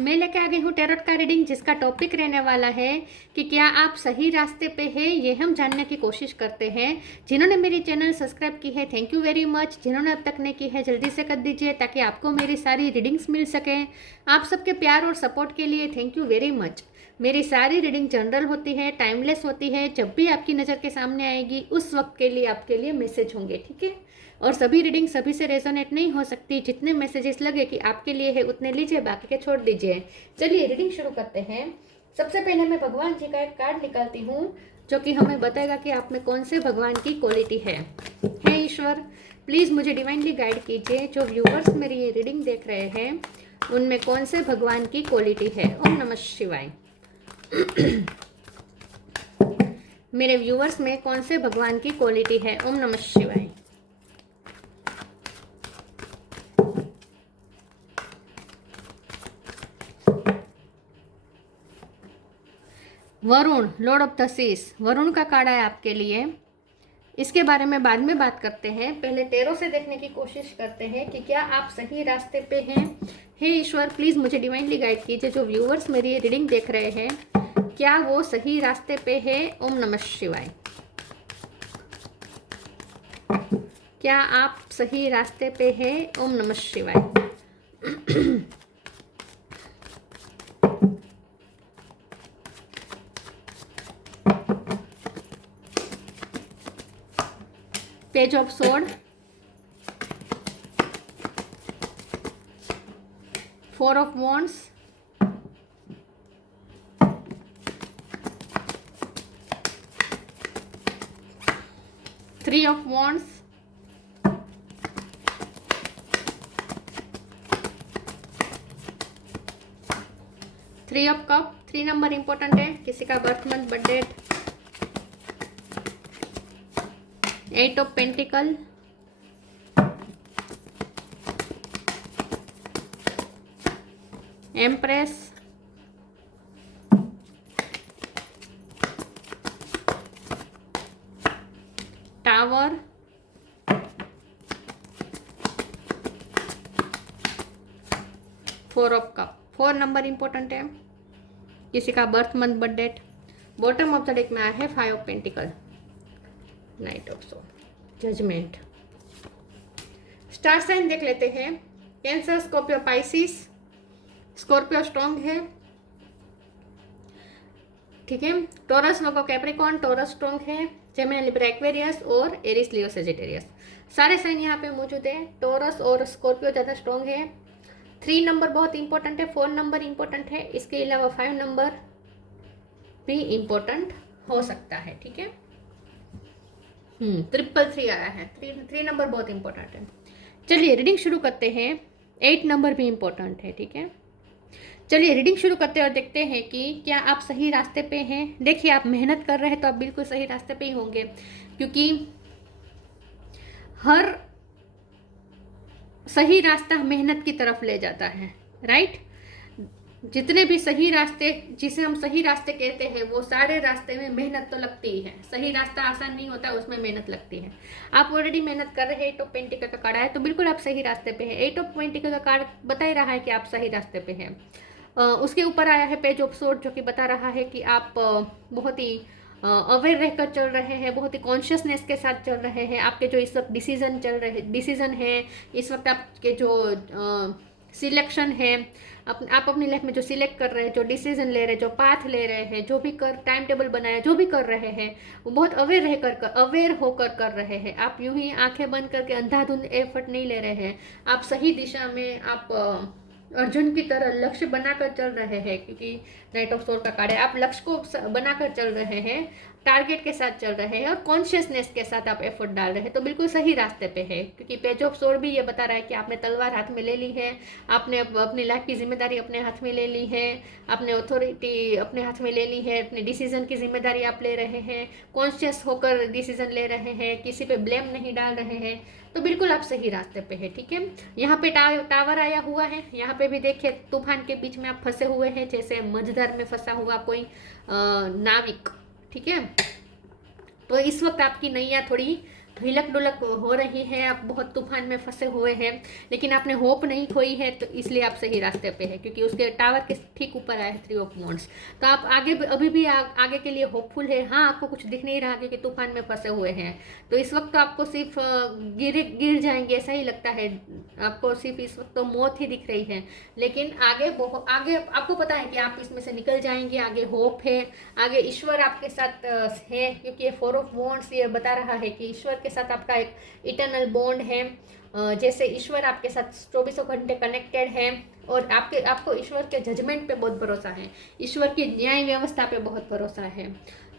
मैं लेके आ गई हूँ टैरोट का रीडिंग, जिसका टॉपिक रहने वाला है कि क्या आप सही रास्ते पे हैं, ये हम जानने की कोशिश करते हैं। जिन्होंने मेरी चैनल सब्सक्राइब की है, थैंक यू वेरी मच। जिन्होंने अब तक नहीं की है, जल्दी से कर दीजिए ताकि आपको मेरी सारी रीडिंग्स मिल सकें। आप सबके प्यार और सपोर्ट के लिए थैंक यू वेरी मच। मेरी सारी रीडिंग जनरल होती है, टाइमलेस होती है। जब भी आपकी नज़र के सामने आएगी उस वक्त के लिए आपके लिए मैसेज होंगे, ठीक है। और सभी रीडिंग सभी से रेजोनेट नहीं हो सकती। जितने मैसेजेस लगे कि आपके लिए है उतने लीजिए, बाकी के छोड़ दीजिए। चलिए रीडिंग शुरू करते हैं। सबसे पहले मैं भगवान जी का एक कार्ड निकालती हूँ जो कि हमें बताएगा कि आप में कौन से भगवान की क्वालिटी है। हे ईश्वर, प्लीज़ मुझे डिवाइनली गाइड कीजिए। जो व्यूवर्स मेरी ये रीडिंग देख रहे हैं उनमें कौन से भगवान की क्वालिटी है। ओम नमः शिवाय। मेरे व्यूवर्स में कौन से भगवान की क्वालिटी है। ओम नमः शिवाय। Varun, lord of the seas, Varun का कार्ड है आपके लिए। इसके बारे में बाद में बात करते हैं, पहले टैरो से देखने की कोशिश करते हैं कि क्या आप सही रास्ते पे हैं। हे ईश्वर, प्लीज़ मुझे डिवाइनली गाइड कीजिए। जो व्यूअर्स मेरी रीडिंग देख रहे हैं क्या वो सही रास्ते पे है। ओम नमः शिवाय। क्या आप सही रास्ते पे हैं। ओम नमः शिवाय। Page of sword, 4 of wands, 3 of wands, 3 of cup. 3 number important है, किसी का birth month, birth date. 8 of pentacle, empress, tower, 4 of cup. 4 number important है, किसी का birth month, birth date. Bottom of the deck में आया है 5 of pentacle, knight of sword, judgment. Star sign देख लेते हैं। Cancer, Scorpio, Pisces. Scorpio strong है, ठीक है। टॉरस, वर्गो, कैप्रिकॉर्न, टॉरस स्ट्रॉन्ग है। जेमिनी, लिब्रा, एक्वेरियस और एरिस, लियो, सेजिटेरियस, सारे साइन यहाँ पे मौजूद है। टॉरस और स्कॉर्पियो ज़्यादा स्ट्रॉन्ग है। 3 नंबर बहुत इंपॉर्टेंट है, 4 नंबर इंपॉर्टेंट है। इसके अलावा 5 नंबर भी इंपॉर्टेंट हो सकता है, ठीक है। 333 आया है, 3 नंबर बहुत इंपॉर्टेंट है। चलिए रीडिंग शुरू करते हैं। 8 नंबर भी इंपॉर्टेंट है, ठीक है। चलिए रीडिंग शुरू करते हैं और देखते हैं कि क्या आप सही रास्ते पे हैं। देखिए, आप मेहनत कर रहे हैं तो आप बिल्कुल सही रास्ते पे ही होंगे, क्योंकि हर सही रास्ता मेहनत की तरफ ले जाता है, राइट। जितने भी सही रास्ते, जिसे हम सही रास्ते कहते हैं, वो सारे रास्ते में मेहनत तो लगती ही है। सही रास्ता आसान नहीं होता, उसमें मेहनत लगती है। आप ऑलरेडी मेहनत कर रहे हैं। 8 ऑफ पेंटिकल का कार्ड है तो बिल्कुल आप सही रास्ते पे हैं। 8 ऑफ पेंटिकल का कार्ड बता ही रहा है कि आप सही रास्ते पे हैं। उसके ऊपर आया है पेज ऑफ सोर्ड, जो कि बता रहा है कि आप बहुत ही अवेयर रहकर चल रहे हैं, बहुत ही कॉन्शियसनेस के साथ चल रहे हैं। आपके जो इस वक्त डिसीजन है, इस वक्त आपके जो सिलेक्शन है, आप अपनी लाइफ में जो सिलेक्ट कर रहे हैं, जो डिसीजन ले रहे हैं, जो पाथ ले रहे हैं, जो भी टाइम टेबल बनाया, जो भी कर रहे हैं, वो बहुत अवेयर होकर कर रहे हैं। आप यूं ही आंखें बंद करके अंधाधुंध एफर्ट नहीं ले रहे हैं। आप सही दिशा में, आप अर्जुन की तरह लक्ष्य बनाकर चल रहे हैं, क्योंकि नाइट ऑफ सोर्ड का कार्ड है। आप लक्ष्य को बनाकर चल रहे हैं, टारगेट के साथ चल रहे हैं और कॉन्शियसनेस के साथ आप एफर्ट डाल रहे हैं, तो बिल्कुल सही रास्ते पे है। क्योंकि पेज ऑफ सोर्ड भी ये बता रहा है कि आपने तलवार हाथ में ले ली है, आपने अपनी लाइफ की जिम्मेदारी अपने हाथ में ले ली है, आपने अथॉरिटी अपने हाथ में ले ली है, अपने डिसीजन की जिम्मेदारी आप ले रहे हैं, कॉन्शियस होकर डिसीजन ले रहे हैं, किसी पे ब्लेम नहीं डाल रहे हैं, तो बिल्कुल आप सही रास्ते पे है, ठीक है। यहाँ पे टावर आया हुआ है। यहाँ पे भी देखिए, तूफान के बीच में आप फंसे हुए हैं, जैसे मझधार में फंसा हुआ कोई नाविक, ठीक है। तो इस वक्त आपकी नैया थोड़ी हिलक डुलक हो रही है, आप बहुत तूफान में फंसे हुए हैं, लेकिन आपने होप नहीं खोई है, तो इसलिए आप सही रास्ते पे हैं, क्योंकि उसके टावर के ठीक ऊपर आया है 3 ऑफ वांड्स। तो आप आगे अभी भी आगे के लिए होपफुल है। हाँ, आपको कुछ दिख नहीं रहा क्योंकि तूफान में फंसे हुए हैं, तो इस वक्त तो आपको सिर्फ गिर जाएंगे ऐसा ही लगता है। आपको सिर्फ इस वक्त तो मौत ही दिख रही है, लेकिन आगे आपको पता है कि आप इसमें से निकल जाएंगे। आगे होप है, आगे ईश्वर आपके साथ है, क्योंकि ये 4 ऑफ वांड्स ये बता रहा है कि ईश्वर के साथ आपका एक इटर्नल बॉन्ड है। जैसे ईश्वर आपके साथ 24 घंटे कनेक्टेड है, और आपको ईश्वर के जजमेंट पे बहुत भरोसा है, ईश्वर की न्याय व्यवस्था पे बहुत भरोसा है।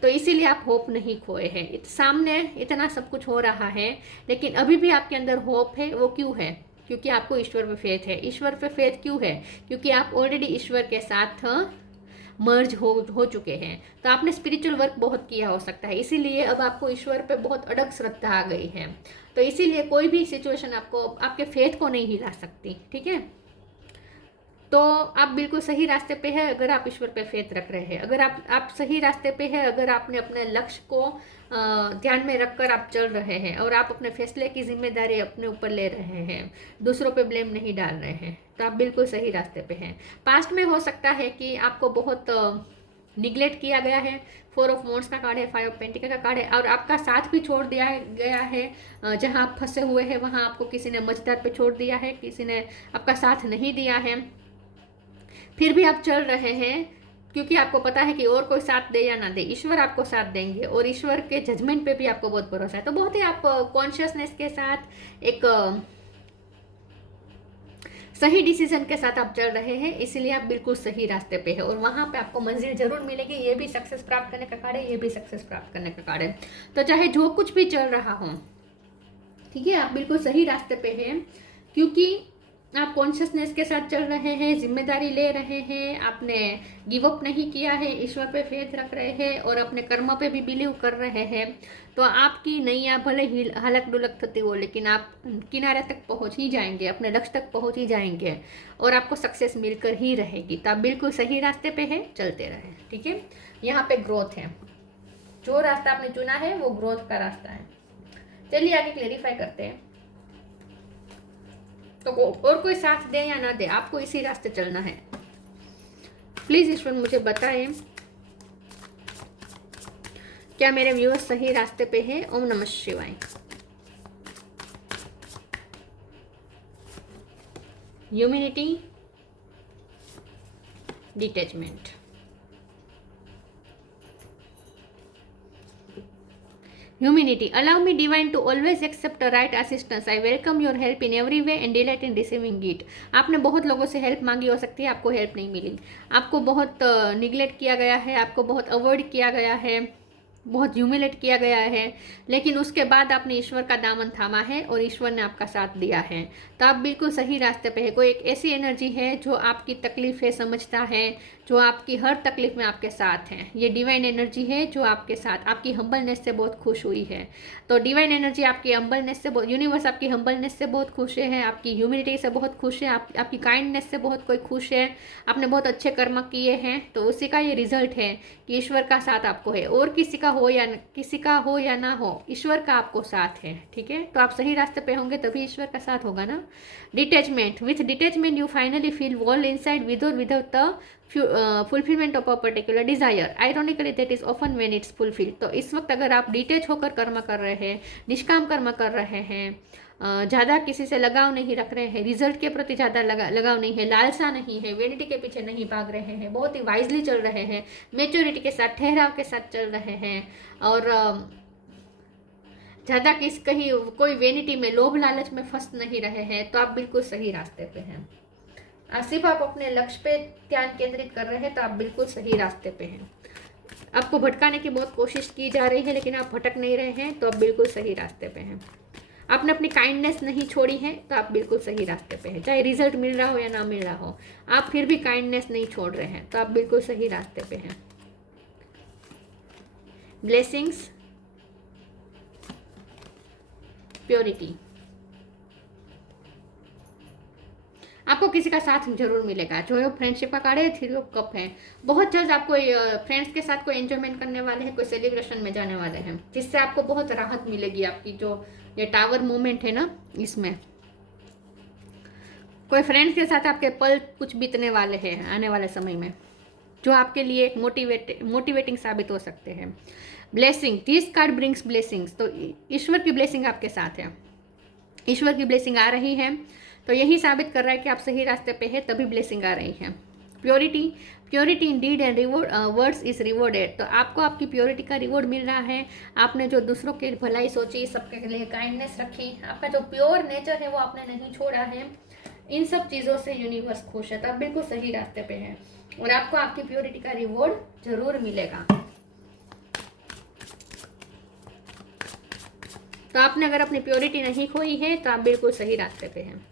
तो इसीलिए आप होप नहीं खोए हैं। सामने इतना सब कुछ हो रहा है, लेकिन अभी भी आपके अंदर होप है। वो क्यों है? क्योंकि आपको ईश्वर पे फेथ है। ईश्वर पे फेथ क्यों है? क्योंकि आप ऑलरेडी ईश्वर के साथ मर्ज हो चुके हैं। तो आपने स्पिरिचुअल वर्क बहुत किया हो सकता है, इसीलिए अब आपको ईश्वर पे बहुत अड़ग श्रद्धा आ गई है। तो इसीलिए कोई भी सिचुएशन आपको आपके फेथ को नहीं हिला सकती। ठीक है, तो आप बिल्कुल सही रास्ते पे है अगर आप ईश्वर पे फेथ रख रहे हैं। अगर आप सही रास्ते पे है अगर आपने अपने लक्ष्य को ध्यान में रखकर आप चल रहे हैं, और आप अपने फैसले की जिम्मेदारी अपने ऊपर ले रहे हैं, दूसरों पे ब्लेम नहीं डाल रहे हैं, तो आप बिल्कुल सही रास्ते पे हैं। पास्ट में हो सकता है कि आपको बहुत निगलेक्ट किया गया है। 4 ऑफ वांड्स का कार्ड है, 5 ऑफ पेंटिकल का कार्ड है, और आपका साथ भी छोड़ दिया गया है। जहां आप फंसे हुए हैं वहां आपको किसी ने मझधार पे छोड़ दिया है, किसी ने आपका साथ नहीं दिया है, फिर भी आप चल रहे हैं, क्योंकि आपको पता है कि और कोई साथ दे या ना दे, ईश्वर आपको साथ देंगे, और ईश्वर के जजमेंट पे भी आपको बहुत भरोसा है। तो बहुत ही आप कॉन्शियसनेस के साथ एक सही डिसीजन के साथ आप चल रहे हैं, इसलिए आप बिल्कुल सही रास्ते पे है, और वहां पे आपको मंजिल जरूर मिलेगी। ये भी सक्सेस प्राप्त करने का कार्ड है, ये भी सक्सेस प्राप्त करने का कार्ड है। तो चाहे जो कुछ भी चल रहा हो, ठीक है, आप बिल्कुल सही रास्ते पे हैं, क्योंकि आप कॉन्शियसनेस के साथ चल रहे हैं, जिम्मेदारी ले रहे हैं, आपने गिव अप नहीं किया है, ईश्वर पे फेथ रख रहे हैं, और अपने कर्म पे भी बिलीव कर रहे हैं। तो आपकी नैया भले ही हलक डुलक थती हो, लेकिन आप किनारे तक पहुंच ही जाएंगे, अपने लक्ष्य तक पहुंच ही जाएंगे, और आपको सक्सेस मिलकर ही रहेगी। तो आप बिल्कुल सही रास्ते पे हैं, चलते रहे। ठीक है, यहाँ पे ग्रोथ है, जो रास्ता आपने चुना है वो ग्रोथ का रास्ता है। चलिए आगे क्लेरिफाई करते हैं। तो और कोई साथ दे या ना दे, आपको इसी रास्ते चलना है। प्लीज ईश्वर मुझे बताएं क्या मेरे व्यूअर्स सही रास्ते पे हैं। ओम नमः शिवाय। Humanity, detachment. Humility. Allow me, divine, to always accept the right assistance. I welcome your help in every way and delight in receiving it. आपने बहुत लोगों से हेल्प मांगी हो सकती है, आपको हेल्प नहीं मिली, आपको बहुत निगलेक्ट किया गया है, आपको बहुत अवॉइड किया गया है, बहुत ह्यूमिलेट किया गया है, लेकिन उसके बाद आपने ईश्वर का दामन थामा है और ईश्वर ने आपका साथ दिया है। तो आप बिल्कुल सही रास्ते पे है। कोई एक ऐसी एनर्जी है जो आपकी तकलीफ़ें समझता है, जो आपकी हर तकलीफ में आपके साथ है। ये डिवाइन एनर्जी है जो आपके साथ, आपकी हम्बलनेस से बहुत खुश हुई है। तो डिवाइन एनर्जी आपकी हम्बलनेस से, यूनिवर्स आपकी हम्बलनेस से बहुत खुश है, आपकी ह्यूमिलिटी से बहुत खुश है, आपकी काइंडनेस से बहुत कोई खुश है, आपने बहुत अच्छे कर्म किए हैं। तो उसी का ये रिजल्ट है कि ईश्वर का साथ आपको है, और किसी का हो या ना हो, ईश्वर का आपको साथ है। ठीक है, तो आप सही रास्ते पे होंगे तभी ईश्वर का साथ होगा ना। Detachment, with detachment you finally feel whole inside with or without the fulfilment of a particular desire. Ironically that is often when it's fulfilled. तो इस वक्त अगर आप डिटैच होकर कर्म कर रहे हैं, निष्काम कर्म कर रहे हैं, ज़्यादा किसी से लगाव नहीं रख रहे हैं, रिजल्ट के प्रति ज़्यादा लगाव नहीं है, लालसा नहीं है, वेनिटी के पीछे नहीं भाग रहे हैं, बहुत ही वाइजली चल रहे हैं, मेच्योरिटी के साथ, ठहराव के साथ चल रहे हैं, और ज़्यादा कहीं कोई वेनिटी में, लोभ लालच में फंस नहीं रहे हैं, तो आप बिल्कुल सही रास्ते पे हैं। सिर्फ आप अपने लक्ष्य पे ध्यान केंद्रित कर रहे हैं, तो आप बिल्कुल सही रास्ते पे हैं। आपको भटकाने की बहुत कोशिश की जा रही है, लेकिन आप भटक नहीं रहे हैं, तो आप बिल्कुल सही रास्ते पे हैं। आपने अपनी काइंडनेस नहीं छोड़ी है, तो आप बिल्कुल सही रास्ते पे हैं। चाहे रिजल्ट मिल रहा हो या ना मिल रहा हो, आप फिर भी काइंडनेस नहीं छोड़ रहे हैं, तो आप बिल्कुल सही रास्ते पे हैं। Blessings, purity. आपको किसी का साथ जरूर मिलेगा। जो फ्रेंडशिप का कार्ड है, थ्री ऑफ कप है। बहुत जल्द आप कोई फ्रेंड्स के साथ कोई एंजॉयमेंट करने वाले हैं, कोई सेलिब्रेशन में जाने वाले हैं, जिससे आपको बहुत राहत मिलेगी। आपकी जो ये टावर मूवमेंट है ना, इसमें कोई फ्रेंड्स के साथ आपके पल कुछ बीतने वाले हैं आने वाले समय में, जो आपके लिए एक मोटिवेटिंग साबित हो सकते हैं। Blessing, this card brings blessings, तो ईश्वर की ब्लेसिंग आपके साथ है, ईश्वर की ब्लेसिंग आ रही है। तो यही साबित कर रहा है कि आप सही रास्ते पे हैं, तभी ब्लेसिंग आ रही है। Purity, purity in deed and reward words is rewarded, तो आपको आपकी प्योरिटी का रिवॉर्ड मिल रहा है। आपने जो दूसरों की भलाई सोची, सबके लिए काइंडनेस रखी, आपका जो प्योर नेचर है वो आपने नहीं छोड़ा है, इन सब चीज़ों से यूनिवर्स खुश है। तो आप बिल्कुल सही रास्ते पे हैं और आपको आपकी प्योरिटी का रिवॉर्ड जरूर मिलेगा। तो आपने अगर अपनी प्योरिटी नहीं खोई है तो आप बिल्कुल सही रास्ते पे हैं।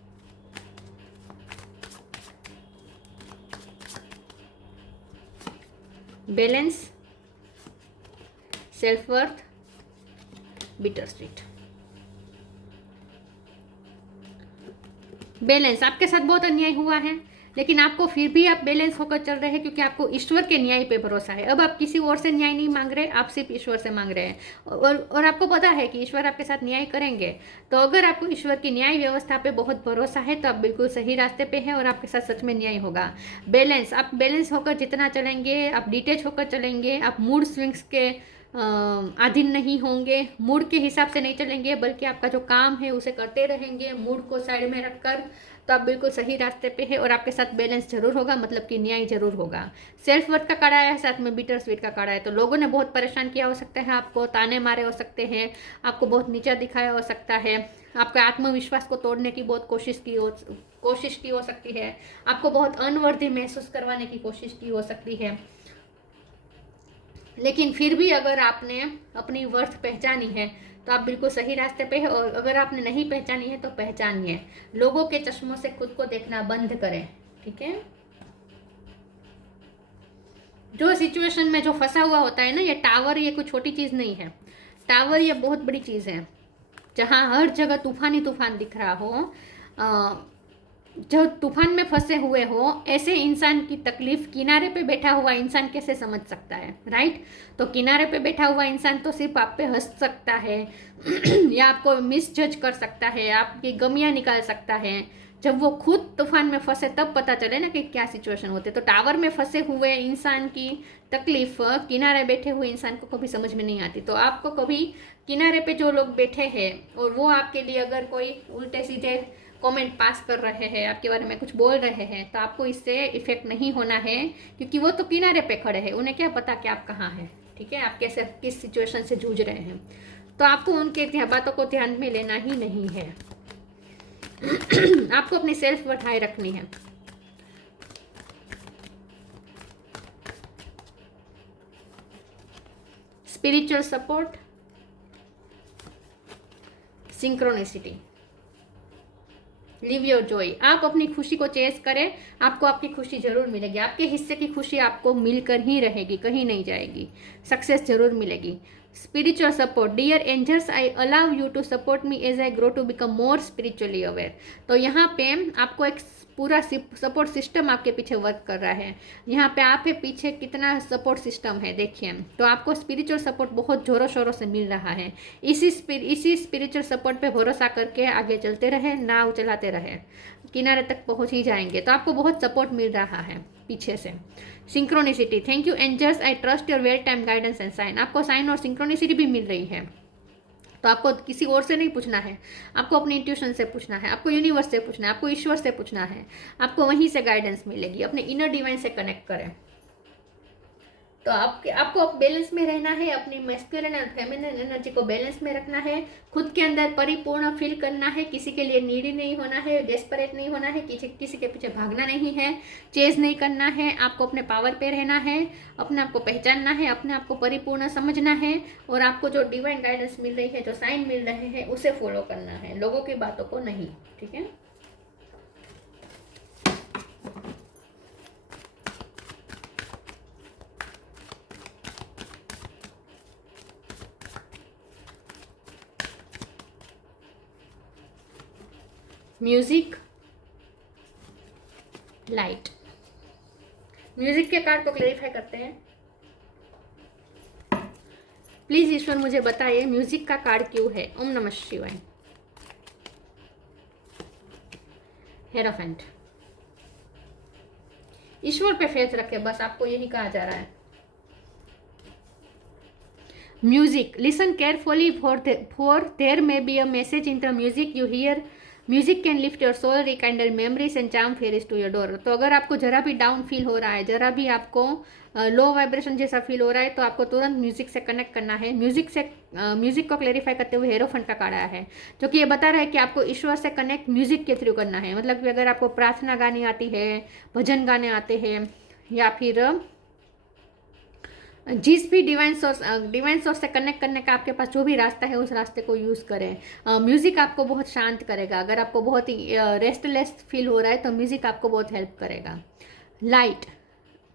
Balance, self worth, bitter sweet. Balance, आपके साथ बहुत अन्याय हुआ है, लेकिन आपको फिर भी आप बैलेंस होकर चल रहे हैं, क्योंकि आपको ईश्वर के न्याय पे भरोसा है। अब आप किसी और से न्याय नहीं मांग रहे, आप सिर्फ ईश्वर से मांग रहे हैं और आपको पता है कि ईश्वर आपके साथ न्याय करेंगे। तो अगर आपको ईश्वर की न्याय व्यवस्था पे बहुत भरोसा है तो आप बिल्कुल सही रास्ते पे हैं और आपके साथ सच में न्याय होगा। बैलेंस, आप बैलेंस होकर जितना चलेंगे, आप डिटेच होकर चलेंगे, आप मूड स्विंग्स के अधीन नहीं होंगे, मूड के हिसाब से नहीं चलेंगे, बल्कि आपका जो काम है उसे करते रहेंगे मूड को साइड में रखकर। तो आप बिल्कुल सही रास्ते पे है और आपके साथ बैलेंस जरूर होगा, मतलब कि न्याय जरूर होगा। सेल्फ वर्थ का कार्ड आया है, साथ में बिटर स्वीट का कार्ड आया है। तो लोगों ने बहुत परेशान किया हो सकता है, आपको ताने मारे हो सकते हैं, आपको बहुत नीचा दिखाया हो सकता है, आपके आत्मविश्वास को तोड़ने की बहुत कोशिश की हो सकती है, आपको बहुत अनवर्दी महसूस करवाने की कोशिश की हो सकती है। लेकिन फिर भी अगर आपने अपनी वर्थ पहचानी है तो आप बिल्कुल सही रास्ते पे हैं, और अगर आपने नहीं पहचानी है तो पहचानिए। लोगों के चश्मों से खुद को देखना बंद करें, ठीक है। जो सिचुएशन में जो फंसा हुआ होता है ना, ये टावर, ये कोई छोटी चीज़ नहीं है। टावर ये बहुत बड़ी चीज़ है, जहाँ हर जगह तूफान ही तूफान दिख रहा हो। जो तूफान में फंसे हुए हो, ऐसे इंसान की तकलीफ किनारे पे बैठा हुआ इंसान कैसे समझ सकता है, राइट। तो किनारे पे बैठा हुआ इंसान तो सिर्फ आप पे हंस सकता है या आपको मिस जज कर सकता है, आपकी गमियां निकाल सकता है। जब वो खुद तूफान में फंसे तब पता चले ना कि क्या सिचुएशन होते। तो टावर में फंसे हुए इंसान की तकलीफ किनारे बैठे हुए इंसान को कभी समझ में नहीं आती। तो आपको कभी किनारे पे जो लोग बैठे हैं और वो आपके लिए अगर कोई उल्टे सीधे कमेंट पास कर रहे हैं, आपके बारे में कुछ बोल रहे हैं, तो आपको इससे इफेक्ट नहीं होना है, क्योंकि वो तो किनारे पे खड़े हैं, उन्हें क्या पता कि आप कहाँ हैं, ठीक है, आप कैसे किस सिचुएशन से जूझ रहे हैं। तो आपको उनके बातों को ध्यान में लेना ही नहीं है आपको अपनी सेल्फ वर्थ हाई रखनी है। Spiritual support, synchronicity, live your Joy. आप अपनी खुशी को चेस करें, आपको आपकी खुशी जरूर मिलेगी। आपके हिस्से की खुशी आपको मिलकर ही रहेगी, कहीं नहीं जाएगी, सक्सेस जरूर मिलेगी। Spiritual support, dear angels I allow you to support me as I grow to become more spiritually aware. तो यहाँ पे आपको एक पूरा सपोर्ट सिस्टम आपके पीछे वर्क कर रहा है। यहाँ पे आप है पीछे कितना सपोर्ट सिस्टम है देखिए। तो आपको स्पिरिचुअल सपोर्ट बहुत जोरों शोरों से मिल रहा है। इसी स्पिरिचुअल सपोर्ट पे भरोसा करके आगे चलते रहे, नाव चलाते रहे, किनारे तक पहुँच ही जाएंगे। तो आपको बहुत सपोर्ट मिल रहा है पीछे से। Synchronicity, thank you angels I trust your well time guidance and sign. आपको साइन और सिंक्रोनिसिटी भी मिल रही है। तो आपको किसी और से नहीं पूछना है, आपको अपनी इंट्यूशन से पूछना है, आपको यूनिवर्स से पूछना है, आपको ईश्वर से पूछना है, आपको वहीं से गाइडेंस मिलेगी। अपने इनर डिवाइन से कनेक्ट करें। तो आपको बैलेंस में रहना है, अपनी मैस्कुलिन और फेमिनिन एनर्जी को बैलेंस में रखना है, खुद के अंदर परिपूर्ण फील करना है, किसी के लिए नीडी नहीं होना है, डेस्परेट नहीं होना है, किसी के पीछे भागना नहीं है, चेज नहीं करना है। आपको अपने पावर पे रहना है, अपने आप को पहचानना है, अपने आप को परिपूर्ण समझना है, और आपको जो डिवाइन गाइडेंस मिल रही है, जो साइन मिल रहे हैं, उसे फॉलो करना है, लोगों की बातों को नहीं, ठीक है। Music, light. म्यूजिक के कार्ड को क्लेरिफाई करते हैं। प्लीज ईश्वर मुझे बताइए म्यूजिक का कार्ड क्यों है। ओम नमः शिवाय। हेरोफेंट। ईश्वर पे फेथ रखे, बस आपको यही कहा जा रहा है। Music, listen carefully for there may be a message in the music you hear. Music can lift your soul, rekindle memories and charm fairs to your door. तो अगर आपको जरा भी डाउन फील हो रहा है, जरा भी आपको लो वाइब्रेशन जैसा फील हो रहा है, तो आपको तुरंत म्यूजिक से कनेक्ट करना है। म्यूजिक को क्लेरिफाई करते हुए हेरोफेंट का कार्ड आया है, जो कि ये बता रहा है कि आपको ईश्वर से कनेक्ट म्यूजिक के थ्रू करना है। मतलब कि अगर आपको प्रार्थना गानी आती है, भजन गाने आते हैं, या फिर जिस भी डिवाइन सोर्स से कनेक्ट करने का आपके पास जो भी रास्ता है, उस रास्ते को यूज़ करें। म्यूज़िक आपको बहुत शांत करेगा। अगर आपको बहुत ही रेस्टलेस फील हो रहा है तो म्यूज़िक आपको बहुत हेल्प करेगा। Light,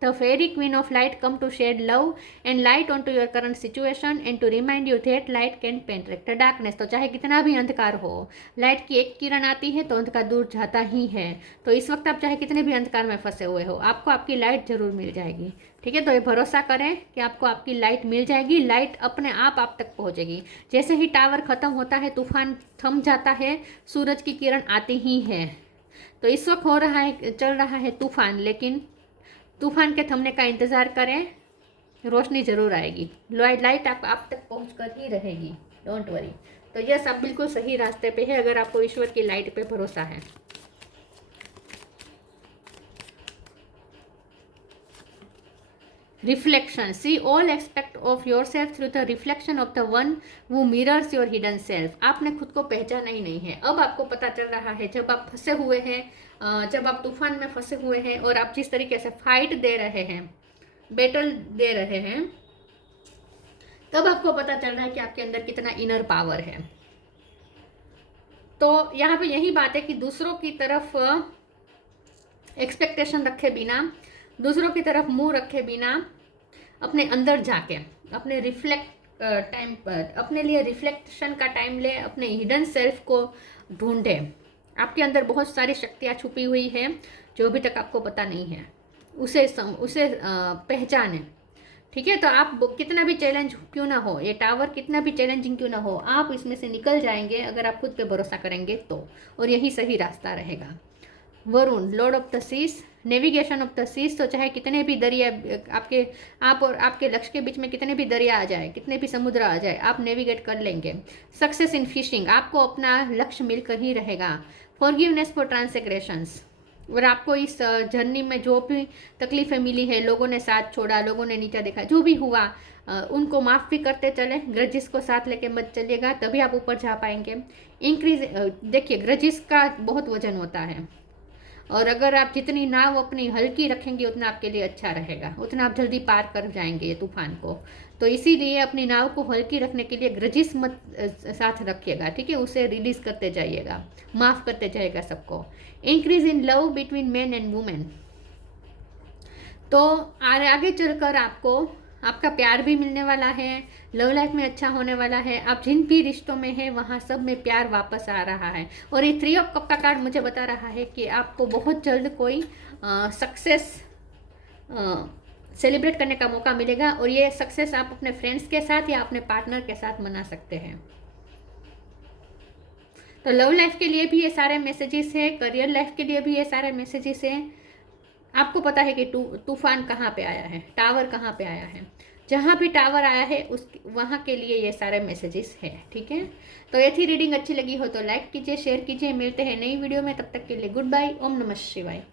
the fairy queen of light come to shed love and light on to your current situation and to remind you that light can penetrate the darkness. तो चाहे कितना भी अंधकार हो, लाइट की एक किरण आती है तो अंधकार दूर जाता ही है। तो इस वक्त आप चाहे कितने भी अंधकार में फंसे हुए हो, आपको आपकी लाइट जरूर मिल जाएगी। ठीक है, तो ये भरोसा करें कि आपको आपकी लाइट मिल जाएगी। लाइट अपने आप तक पहुंचेगी। जैसे ही टावर खत्म होता है, तूफान थम जाता है, सूरज की किरण आती ही है। तो इस वक्त हो रहा है, चल रहा है तूफान, लेकिन तूफान के थमने का इंतज़ार करें, रोशनी जरूर आएगी। लाइट आप तक पहुँच कर ही रहेगी, डोंट वरी। तो यस, आप बिल्कुल सही रास्ते पे है अगर आपको ईश्वर की लाइट पे भरोसा है। Reflection, see all aspect of your self through the reflection of the one who mirrors your hidden self. आपने खुद को पहचाना ही नहीं है। अब आपको पता चल रहा है, जब आप फंसे हुए हैं, जब आप तूफान में फंसे हुए हैं और आप जिस तरीके से फाइट दे रहे हैं, बैटल दे रहे हैं, तब आपको पता चल रहा है कि आपके अंदर कितना इनर पावर है। तो यहाँ पे यही बात है कि दूसरों की तरफ एक्सपेक्टेशन रखे बिना, दूसरों की तरफ मुंह रखे बिना, अपने अंदर जाके अपने टाइम पर अपने लिए रिफ्लेक्शन का टाइम ले, अपने हिडन सेल्फ को ढूंढे। आपके अंदर बहुत सारी शक्तियाँ छुपी हुई हैं जो अभी तक आपको पता नहीं है, उसे पहचाने। ठीक है, तो आप कितना भी चैलेंज क्यों ना हो, ये टावर कितना भी चैलेंजिंग क्यों ना हो, आप इसमें से निकल जाएंगे अगर आप खुद पे भरोसा करेंगे तो, और यही सही रास्ता रहेगा। Varun, lord of the seas, navigation of the seas. तो चाहे कितने भी दरिया आप और आपके लक्ष्य के बीच में कितने भी दरिया आ जाए, कितने भी समुद्र आ जाए, आप नेविगेट कर लेंगे। सक्सेस इन फिशिंग, आपको अपना लक्ष्य मिलकर ही रहेगा। फॉरगिवनेस फॉर ट्रांसग्रेशंस, और आपको इस जर्नी में जो भी तकलीफें मिली है, लोगों ने साथ छोड़ा, लोगों ने नीचा देखा, जो भी हुआ, उनको माफ़ भी करते चले। ग्रजिस को साथ लेके मत चलिएगा, तभी आप ऊपर जा पाएंगे। इंक्रीज, देखिए ग्रजिस का बहुत वजन होता है, और अगर आप जितनी नाव अपनी हल्की रखेंगे उतना आपके लिए अच्छा रहेगा, उतना आप जल्दी पार कर जाएंगे ये तूफान को। तो इसीलिए अपनी नाव को हल्की रखने के लिए ग्रजिस मत साथ रखिएगा। ठीक है, उसे रिलीज करते जाइएगा, माफ़ करते जाइएगा सबको। Increase in love between man and women, तो आगे चलकर आपको आपका प्यार भी मिलने वाला है, लव लाइफ में अच्छा होने वाला है। आप जिन भी रिश्तों में हैं वहाँ सब में प्यार वापस आ रहा है। और ये 3 ऑफ कप का कार्ड मुझे बता रहा है कि आपको बहुत जल्द कोई सक्सेस सेलिब्रेट करने का मौका मिलेगा, और ये सक्सेस आप अपने फ्रेंड्स के साथ या अपने पार्टनर के साथ मना सकते हैं। तो लव लाइफ के लिए भी ये सारे मैसेजेस है, करियर लाइफ के लिए भी ये सारे मैसेजेस हैं। आपको पता है कि तूफान कहाँ पे आया है, टावर कहाँ पे आया है, जहाँ भी टावर आया है उस वहाँ के लिए ये सारे मैसेजेस हैं। ठीक है, तो ये थी रीडिंग। अच्छी लगी हो तो लाइक कीजिए, शेयर कीजिए। मिलते हैं नई वीडियो में, तब तक के लिए गुड बाय। ओम नमः शिवाय।